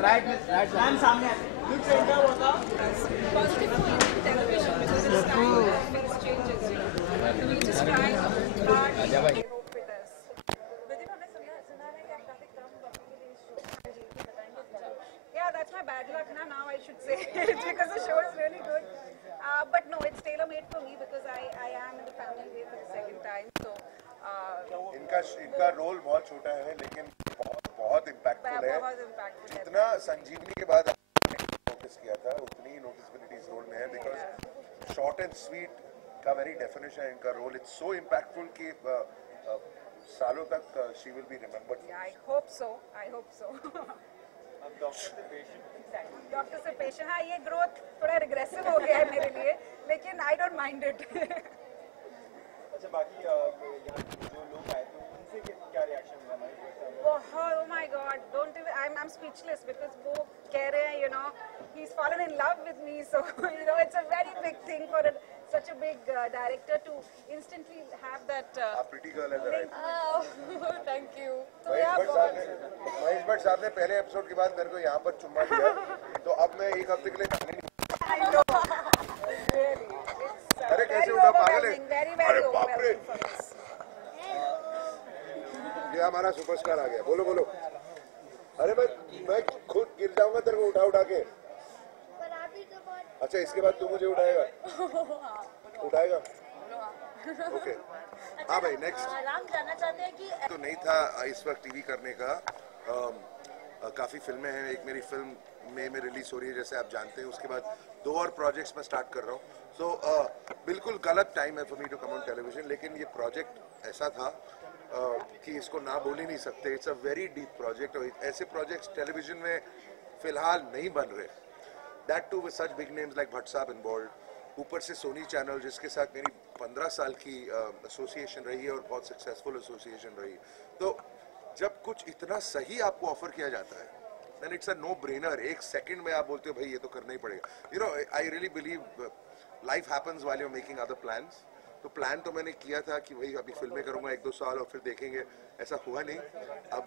Right, ma'am सामने कुछ centre होता positive point in television because it's time that things changes, you know. We just try hard. I hope it does. Pradeep हमने सुना है कि आप काफी कम वक्त के लिए शो जी बताएंगे क्या? Yeah, that's my bad luck now I should say because the show is really good. But no, it's tailor-made for me because I am in the family way for the second time. So इनका role बहुत छोटा है लेकिन बहुत impactful है। जितना संजीवनी के बाद नोटिस किया था उतनी नोटिसबिलिटी इस रोल में है बिकॉज शॉर्ट एंड स्वीट का वेरी डेफिनेशन है इनका रोल। इट्स सो इम्पैक्टफुल कि सालों तक she will be remembered. I hope so. Doctor से पेशेंट, हाँ ये ग्रोथ थोड़ा रिग्रेसिव हो गया है मेरे लिए लेकिन आई डोंट माइंड इट। अच्छा बाकी यहाँ जो लोग आए थे उनसे क्या रिएक्शन हुआ? बहुत, oh my God, don't even, I'm speechless because वो कह रहे हैं, you know, he's fallen in love with me, so you know it's a very big thing for such a big director to instantly have that. pretty girl as a right. Oh, thank you. So Mahesh Bhatt साहब ने पहले episode के बाद मेरे को यहाँ पर चुम्मा दिया तो अब मैं एक हफ्ते के लिए खाने नहीं। अरे कैसे उठा पागल है? अरे बाप रे! ये हमारा सुपरस्टार आ गया। बोलो बोलो। अरे मैं खुद गिर जाऊंगा तेरे को उठा के। अच्छा इसके बाद तू मुझे उठाएगा? ओके हाँ भाई नेक्स्ट। राम जानना चाहते हैं कि तो नहीं था इस वक्त टीवी करने का। काफ़ी फिल्में हैं। एक मेरी फिल्म मई में रिलीज हो रही है जैसे आप जानते हैं। उसके बाद 2 और प्रोजेक्ट्स में स्टार्ट कर रहा हूँ। सो बिल्कुल गलत टाइम है for me to come on television लेकिन ये प्रोजेक्ट ऐसा था कि इसको ना बोल ही नहीं सकते। It's a very deep project और ऐसे प्रोजेक्ट्स टेलीविजन में फिलहाल नहीं बन रहे। That too with such big names like Bhatt sahab involve. ऊपर से सोनी चैनल जिसके साथ मेरी 15 साल की एसोसिएशन रही है और बहुत सक्सेसफुल एसोसिएशन रही। तो जब कुछ इतना सही आपको ऑफर किया जाता है then it's a no brainer. एक सेकंड में आप बोलते हो भाई ये तो करना ही पड़ेगा। You know I really believe life happens while you are making other plans. तो प्लान तो मैंने किया था कि भाई अभी फिल्में करूंगा 1-2 साल और फिर देखेंगे। ऐसा हुआ नहीं। अब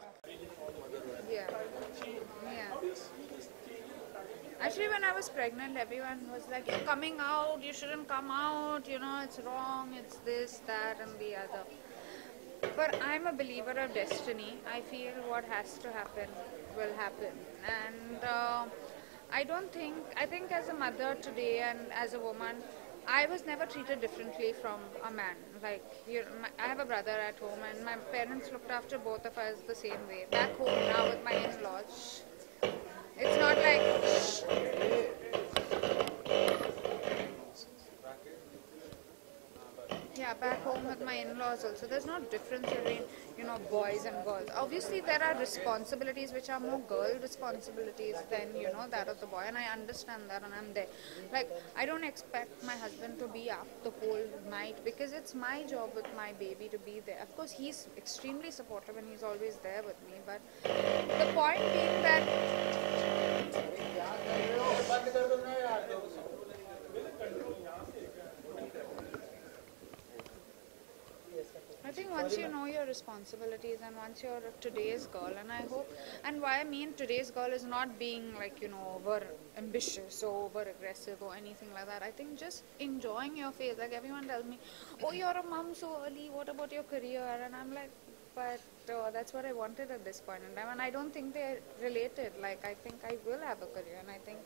Actually, when I was pregnant, everyone was like, "You're coming out. You shouldn't come out. You know, it's wrong. It's this, that, and the other." But I'm a believer of destiny. I feel what has to happen will happen, and I think as a mother today and as a woman, I was never treated differently from a man. Like, I have a brother at home, and my parents looked after both of us the same way. Back home now with my in-laws, it's not like. Yeah, back home with my in-laws also, there's no difference between, you know, boys and girls. Obviously, there are responsibilities which are more girl responsibilities than, you know, that of the boy, and I understand that, and I'm there. Like, I don't expect my husband to be up the whole night because it's my job with my baby to be there. Of course, he's extremely supportive and he's always there with me, but the point being that I think once you know your responsibilities and once you're today's girl, and I hope, and why I mean today's girl is not being like, you know, over ambitious or over aggressive or anything like that. I think just enjoying your phase. Like everyone tells me, oh, you're a mom so early, what about your career? And I'm like, but that's what I wanted at this point in time, and I don't think they're related. Like, I think I will have a career, and I think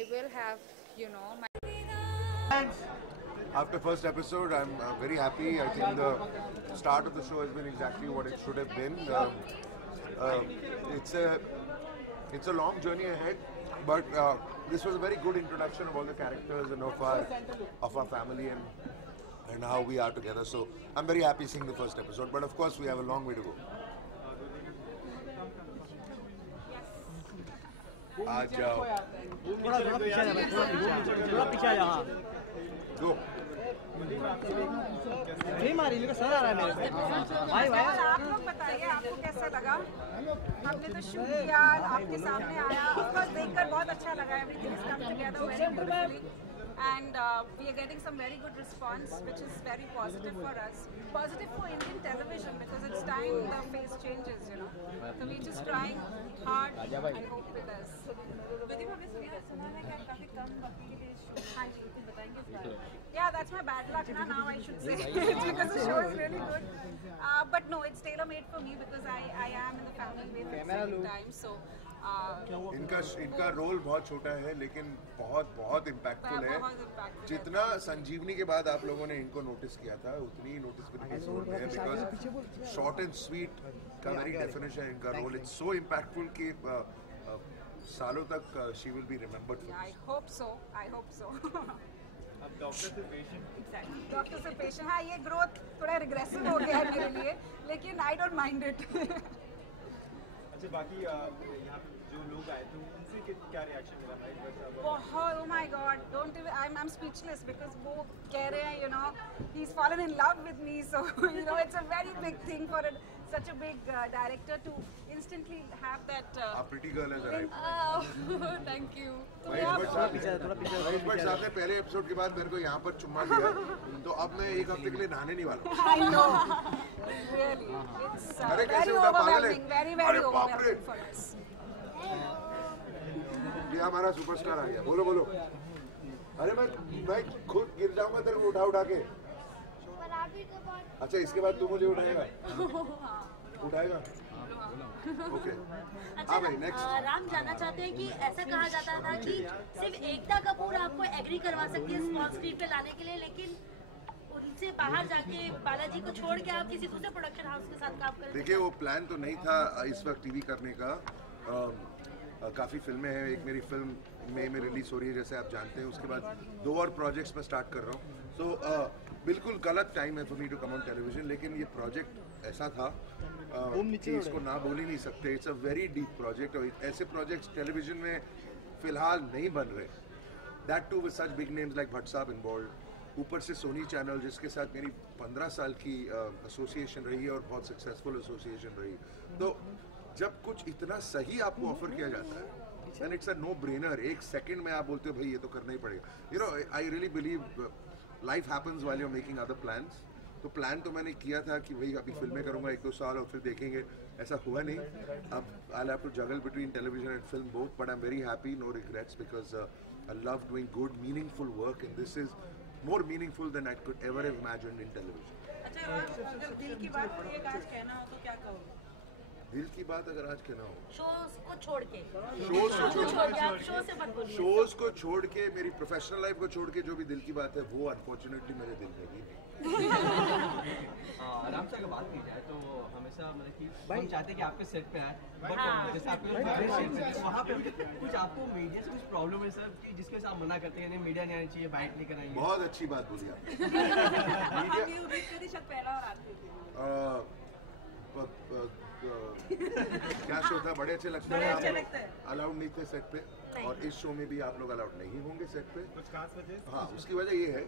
I will have, you know, my. After first episode, I'm very happy. I think the start of the show has been exactly what it should have been. It's a long journey ahead, but this was a very good introduction of all the characters and of our family and how we are together. So I'm very happy seeing the first episode, but of course we have a long way to go. आ जाओ। थोड़ा पीछे आ जाओ। Go. नहीं मारी मेरे को sir आ रहा है मेरे पे। भाई आप लोग बताइए आपको कैसा लगा? हमने तो शूट किया, आपके सामने आया, ऑफ कोर्स देखकर बहुत अच्छा लगा। Everything is come together very beautifully and we are getting some very good response, which is very positive for us. Positive for Indian television because it's time the face changes, you know. So we're just trying hard and hope it does. Pradeep हमने सुना है कि आप काफी कम वक्त के लिए shoot हाँ जी कुछ बताएंगे इस बारे में Yeah, that's my bad luck now I should say. It's because the show is really good. But no, it's tailor-made for me because I am in the family with at the same time. So इनका role बहुत छोटा है लेकिन बहुत impactful है। बहुत impactful है। जितना संजीवनी के बाद आप लोगों ने इनको नोटिस किया था उतनी नोटिस करने की जरूरत है बिकॉज शॉर्ट एंड स्वीट का वेरी डेफिनेशन है इनका रोल। इट्स सो इम्पैक्टफुल कि सालों तक she will be remembered for. I hope so. अब डॉक्टर से पेशेंट डॉक्टर से पेशेंट हाँ ये ग्रोथ थोड़ा रिग्रेसिव हो गया है मेरे लिए लेकिन आई डोंट माइंड इट। अच्छा बाकी यहाँ पे जो लोग आए थे उनसे क्या रिएक्शन मिला भाई? बहुत oh my god don't even I'm speechless because वो कह रहे हैं you know he's fallen in love with me so you know it's a very big thing for such a big director to instantly have that A pretty girl has arrived। oh thank you तो महेश भट्ट साहब ने पहले episode के बाद मेरे को यहाँ पर चुम्मा दिया तो अब मैं एक हफ्ते के लिए नहाने नहीं वाला। I know really it's अरे कैसे very उठा पागल है? overwhelming very अरे बाप रे! overwhelming for us। ये हमारा सुपरस्टार आ गया। बोलो अरे मैं खुद गिर जाऊंगा तेरे को उठा के। अच्छा इसके बाद तू मुझे उठाएगा? उठाएगा? ओके हाँ भाई नेक्स्ट। राम जानना चाहते हैं कि ऐसा कहा जाता था कि सिर्फ एकता कपूर आपको एग्री करवा सकती है स्मॉल स्क्रीन पे लाने के लिए लेकिन उनसे बाहर जाके बालाजी को छोड़ के आप किसी दूसरे प्रोडक्शन हाउस के साथ काम करें। देखिए वो प्लान तो नहीं था इस वक्त टीवी करने का। काफ़ी फिल्में हैं। एक मेरी फिल्म मई में रिलीज हो रही है जैसे आप जानते हैं। उसके बाद 2 और प्रोजेक्ट्स में स्टार्ट कर रहा हूँ। तो बिल्कुल गलत टाइम है for me to come on television लेकिन ये प्रोजेक्ट ऐसा था कि इसको ना बोल ही नहीं सकते। It's a very deep project और ऐसे प्रोजेक्ट्स टेलीविजन में फिलहाल नहीं बन रहे। That too with such big names like Bhatt sahab involve. ऊपर से सोनी चैनल जिसके साथ मेरी 15 साल की एसोसिएशन रही है और बहुत सक्सेसफुल एसोसिएशन रही। तो जब कुछ इतना सही आपको ऑफर किया जाता है and it's a no brainer. एक सेकंड में आप बोलते हो भाई ये तो करना ही पड़ेगा। You know I really believe life happens while you are making other plans. तो प्लान तो मैंने किया था कि भाई अभी फिल्में करूंगा 1-2 साल और फिर देखेंगे। ऐसा हुआ नहीं। अब I have to juggle between television and film both but I am very happy no regrets because I love doing good meaningful work and this is more meaningful than I could ever have imagined in television। अच्छा अगर दिल की बात करिए आज कहना हो तो क्या कहोगे? दिल की बात अगर आज कहना हो शोज को छोड़ के शोज शो से मत बोलिए। शोज को छोड़ के मेरी प्रोफेशनल लाइफ को छोड़ के जो भी दिल की बात है वो अनफॉर्चुनेटली मेरे दिल में ही नहीं। आराम से अगर बात की जाए तो हमेशा मतलब कि हम चाहते हैं कि आपके सेट पे आए बट जैसे आपके वहाँ पे कुछ आपको मीडिया से कुछ प्रॉब्लम है सर कि जिसके साथ मना करते हैं मीडिया नहीं आनी चाहिए बाइट नहीं कराएंगे। बहुत अच्छी बात बोली आपने। क्या शो था? बड़े अच्छे लगते हैं। आप अलाउड नहीं थे सेट पे और इस शो में भी आप लोग अलाउड नहीं होंगे सेट पे। कुछ खास वजह? हाँ उसकी वजह ये है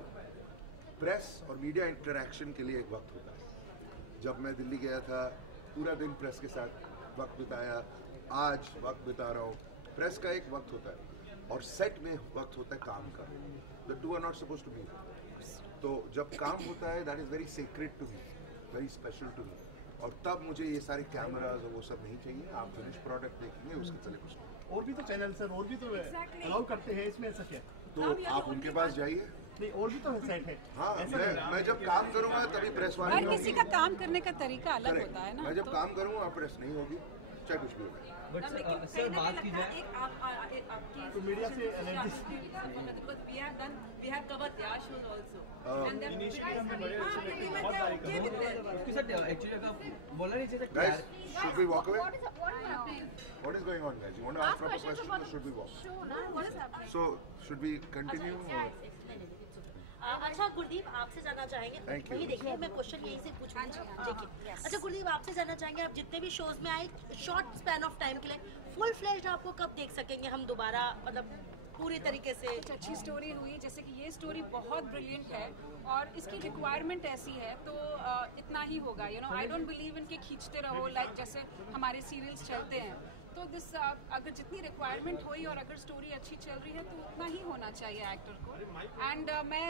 प्रेस और मीडिया इंटरेक्शन के लिए एक वक्त होता है। जब मैं दिल्ली गया था पूरा दिन प्रेस के साथ वक्त बिताया। आज वक्त बिता रहा हूँ। प्रेस का एक वक्त होता है और सेट में वक्त होता है काम का। The two are not suppose to be. तो जब काम होता है that is very secret to me very special to me और तब मुझे ये सारे कैमराज और वो सब नहीं चाहिए। आप फिनिश प्रोडक्ट देखेंगे उसके चले कुछ नहीं। और भी तो चैनल सर और भी तो अलाउ करते हैं इसमें ऐसा क्या? तो आप उनके पास जाइए। नहीं और भी तो सेट है। हाँ मैं जब काम करूँगा तभी प्रेस वाले हर किसी का काम करने का तरीका अलग होता है ना। मैं जब काम करूँगा प्रेस नहीं होगी चाहे कुछ भी होगा। बट सर बात की जाए तो मीडिया से allergy we have covered their shows also and then initially हमें बड़े अच्छे लगे, बहुत तारीफ क्योंकि सर एक्चुअली अगर बोलना नहीं चाहिए Guys, should we walk away? What is happening? What is going on, guys? You want to ask proper questions or should we walk? What is happening? So, should we continue? Or? अच्छा गुरदीप आपसे जानना चाहेंगे Thank you. वही देखिए मैं question यहीं से पूछूंगी देखिए। अच्छा गुरदीप आपसे जानना चाहेंगे आप जितने भी शोज में आए शॉर्ट स्पैन ऑफ टाइम के लिए फुल फ्लेज्ड आपको कब देख सकेंगे हम दोबारा मतलब पूरी तरीके से? कुछ अच्छी स्टोरी हुई जैसे कि ये स्टोरी बहुत ब्रिलियंट है और इसकी रिक्वायरमेंट ऐसी है तो इतना ही होगा। You know I don't believe in के खींचते रहो लाइक जैसे हमारे सीरियल्स चलते हैं तो दिस अगर जितनी रिक्वायरमेंट हुई और अगर स्टोरी अच्छी चल रही है तो उतना ही होना चाहिए एक्टर को. एंड मैं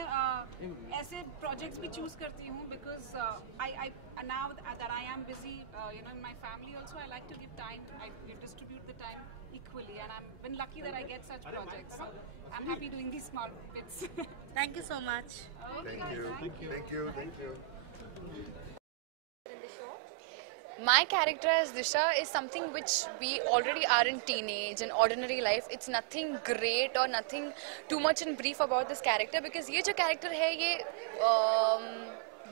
ऐसे प्रोजेक्ट्स भी चूज करती हूँ because I now that I am busy in my family also, I like to give time, I distribute the time equally, and I'm been lucky that I get such projects, so I'm happy doing these small bits. Thank you so much. Thank you. My character as Disha is something which we already are in teenage and ordinary life. It's nothing great or nothing too much in brief about this character because ये जो character है ये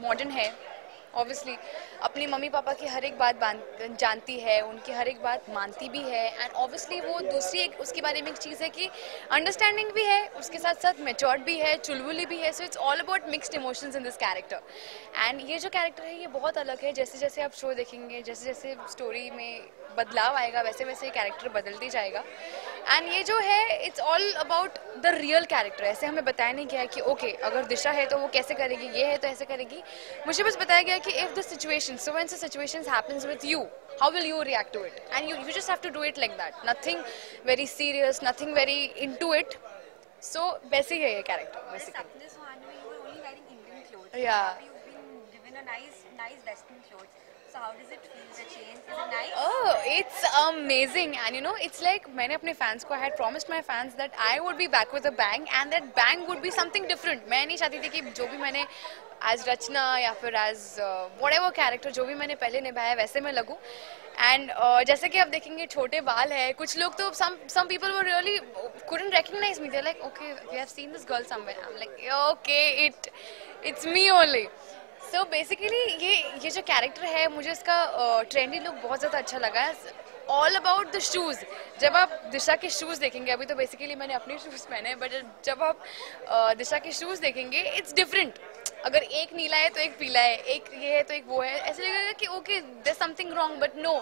modern है. Obviously अपनी mummy papa की हर एक बात जानती है, उनकी हर एक बात मानती भी है एंड ऑब्वियसली वो दूसरी एक उसके बारे में एक चीज़ है कि अंडरस्टैंडिंग भी है, उसके साथ साथ मैच्योर्ड भी है, चुलबुली भी है. So it's all about mixed emotions in this character. And ये जो कैरेक्टर है ये बहुत अलग है. जैसे जैसे आप शो देखेंगे, जैसे जैसे स्टोरी में बदलाव आएगा वैसे वैसे कैरेक्टर बदलती जाएगा. एंड ये जो है it's all about the real character. ऐसे हमें बताया नहीं गया है कि ओके अगर दिशा है तो वो कैसे करेगी, ये है तो ऐसे करेगी. मुझे बस बताया गया कि if the situation, so when the situation happens with you, how will you react to it, and you just have to do it like that. Nothing very serious, nothing very into it. So वैसे ही है ये character basically. This one you were only wearing Indian clothes. Yeah. You've been given a nice Western clothes. So how does it feel, the change? Is it nice? Oh, it's amazing, and you know, it's like मैंने अपने fans को I had promised my fans that I would be back with a bang, and that bang would be something different. मैं नहीं चाहती थी कि जो भी मैंने as रचना या फिर as whatever character जो भी मैंने पहले निभाया वैसे मैं लगूं. एंड जैसे कि आप देखेंगे छोटे बाल है, कुछ लोग तो some people were really couldn't recognize me. They're like, okay, we have seen this girl somewhere. I'm like, okay, it's me only. So basically ये जो कैरेक्टर है मुझे इसका ट्रेंडी लुक बहुत ज़्यादा अच्छा लगा है. All about the shoes. जब आप दिशा के शूज़ देखेंगे, अभी तो बेसिकली मैंने अपने शूज़ पहने हैं, बट जब आप दिशा के शूज़ देखेंगे इट्स डिफरेंट. अगर एक नीला है तो एक पीला है, एक ये है तो एक वो है, ऐसे लगेगा कि okay there something wrong, but no,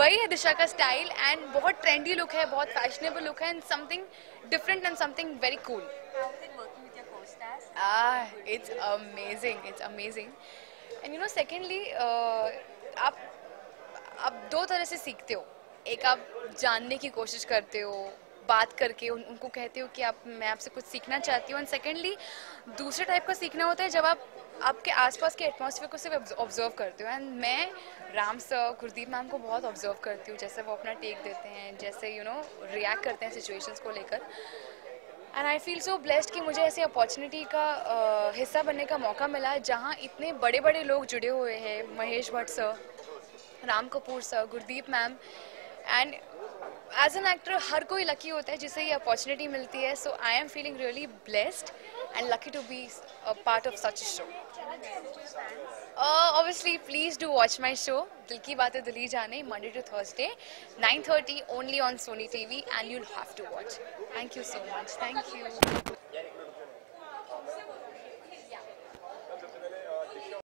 वही है दिशा का स्टाइल. एंड बहुत ट्रेंडी लुक है, बहुत फैशनेबल लुक है, and something different and something very cool. How is it working with your co-stars? It's amazing. And you know, secondly, आप दो तरह से सीखते हो. एक आप जानने की कोशिश करते हो, बात करके उनको कहते हो कि मैं आपसे कुछ सीखना चाहती हूँ. एंड सेकेंडली दूसरे टाइप का सीखना होता है जब आप आपके आसपास के एटमॉस्फेयर को सिर्फ ऑब्जर्व करते हो. एंड मैं राम सर, गुरदीप मैम को बहुत ऑब्जर्व करती हूँ, जैसे वो अपना टेक देते हैं, जैसे रिएक्ट करते हैं सिचुएशंस को लेकर. And I feel so blessed कि मुझे ऐसी अपॉर्चुनिटी का हिस्सा बनने का मौका मिला जहाँ इतने बड़े बड़े लोग जुड़े हुए हैं. Mahesh Bhatt sir, Ram Kapoor sir, Gurdeep ma'am. And as an actor हर कोई लकी होता है जिसे ये अपॉर्चुनिटी मिलती है. So I am feeling really blessed and lucky to be a part of such a show. Obviously, please do watch my show, Dil Ki Baatein Dil Hi Jaane, Monday to Thursday, 9:30 only on Sony TV, and you'll have to watch. Thank you so much. Thank you.